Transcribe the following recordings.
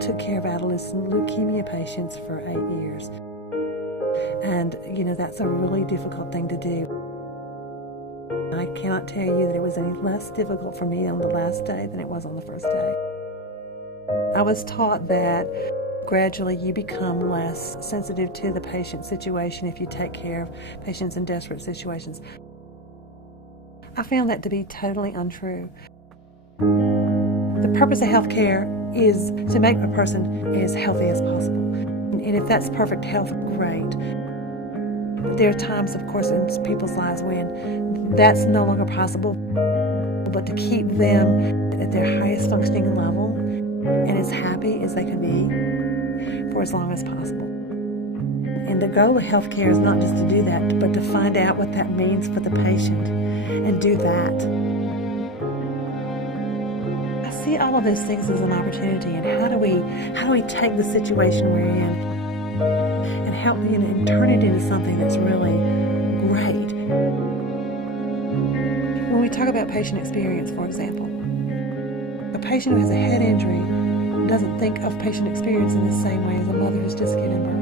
took care of adolescent leukemia patients for 8 years. And, that's a really difficult thing to do. I cannot tell you that it was any less difficult for me on the last day than it was on the first day. I was taught that gradually you become less sensitive to the patient situation if you take care of patients in desperate situations. I found that to be totally untrue. The purpose of healthcare is to make a person as healthy as possible. And if that's perfect health, great. But there are times, of course, in people's lives when that's no longer possible. But to keep them at their highest functioning level and as happy as they can be for as long as possible. And the goal of healthcare is not just to do that, but to find out what that means for the patient and do that. I see all of those things as an opportunity, and how do we take the situation we're in and help and turn it into something that's really great. When we talk about patient experience, for example, a patient who has a head injury doesn't think of patient experience in the same way as a mother who's just given birth.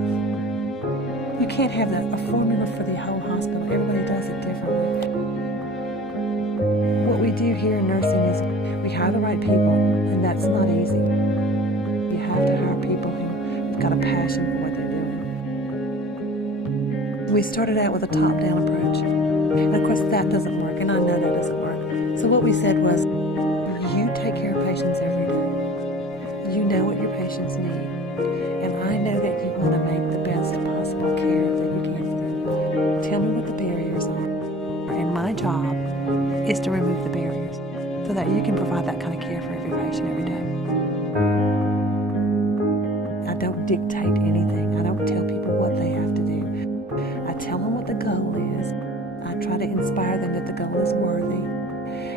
You can't have a formula for the whole hospital. Everybody does it differently. What we do here in nursing is we hire the right people, and that's not easy. You have to hire people who've got a passion for what they're doing. We started out with a top-down approach, and of course that doesn't work, and I know that doesn't work. So what we said was, you take care of patients every day. You know what your patients need, and I know that you want to make the best possible care that you can for them. Tell me what the barriers are, and my job is to remove the barriers so that you can provide that kind of care for every patient every day. I don't dictate anything. I don't tell people what they have to do. I tell them what the goal is. I try to inspire them that the goal is worthy.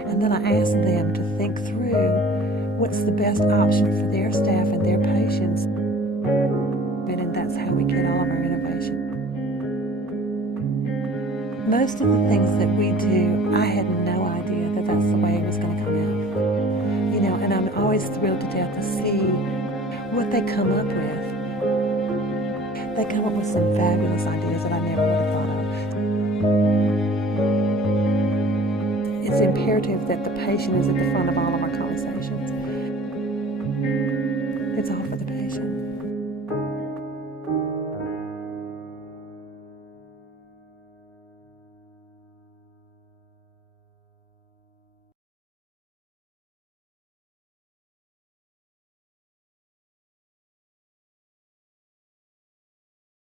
And then I ask them to think through what's the best option for their staff and their patients. And that's how we get all of our innovation. Most of the things that we do, I had no idea that that's the way it was going to come out. And I'm always thrilled to death to see what they come up with. They come up with some fabulous ideas that I never would have thought of. It's imperative that the patient is at the front of all of our conversations. It's all for the patient.